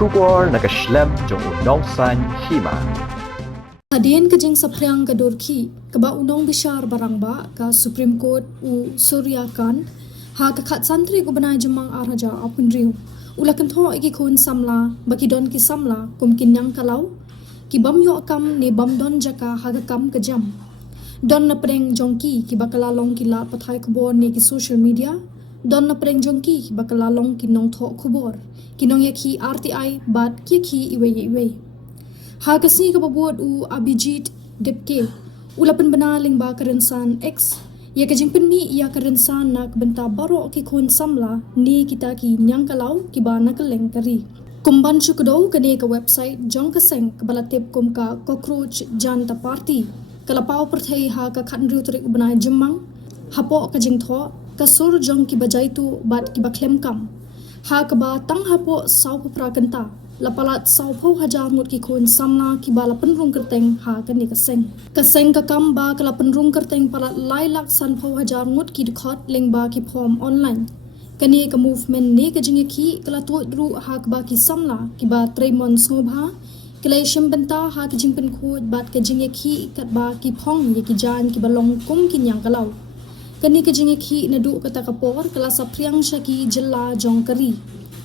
Shukor nakaslem jong unong san Hima. Hadian kejeng sapriang ka dorki kaba unong bishar barang ba ka Supreme Court u suryakan ha kakat santri ko banai jemang araja apun riu ula kentho iki kun samla baki don ki samla kum kinyang kalau ki bam yo akam ne bam don jaka ha kam kejam don na preng jongki ki bakala long ki la pathai khobor ne ki social media don na preng jongki ki bakala long ki nong tho khobor ki nong yakhi RTI bat ki iwe ha kasi ka babuat u Abhijit Depke ulapan banaling ba karensan X ya kajing penmi ya karensan nak benta baro ki kun samla ni kita ki nyang kalau ki ba nakaleng kari kumban chukdo kane ka website jong ka Seng ka balatip kum ka cockroach janta party kalapau perthei ha ka khanriu trik banai jemang Hapoh kajing tho ka sur jong ki bajai tu bat ki baklem kam ha ka ba tang Hapoh sau prakanta la Palat sau pho hajar ngut ki kun samna ki bala penrung kerteng ha kan ni ka Seng ka kam ba kala penrung kerteng Palat lai lak san pho hajar ngut ki Dkhot leng ba ki form online kani ka movement ne ka jinge ki kala tu dru ha ka ba ki samla ki ba Tremon ngobha kala shim benta ha ki jing pen khut bat ka jinge ki kat ba ki phong ye ki jan ki balong kum ki nyang kalau kani ka jinge ki na du kata ka por kala sapriang shaki jilla jong kari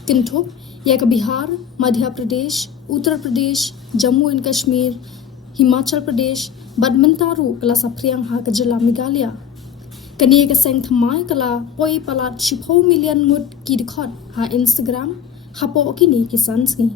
kintup या का बिहार, मध्य प्रदेश, उत्तर प्रदेश, जम्मू एंड कश्मीर, हिमाचल प्रदेश, बदमंतारू कला सप्रियांग हा का जिला मेघालय कनिए का सेंग थमाई कला पोई पलाट 10 मिलियन मुट की Dkhot हा इंस्टाग्राम हापो की ने की संस्गी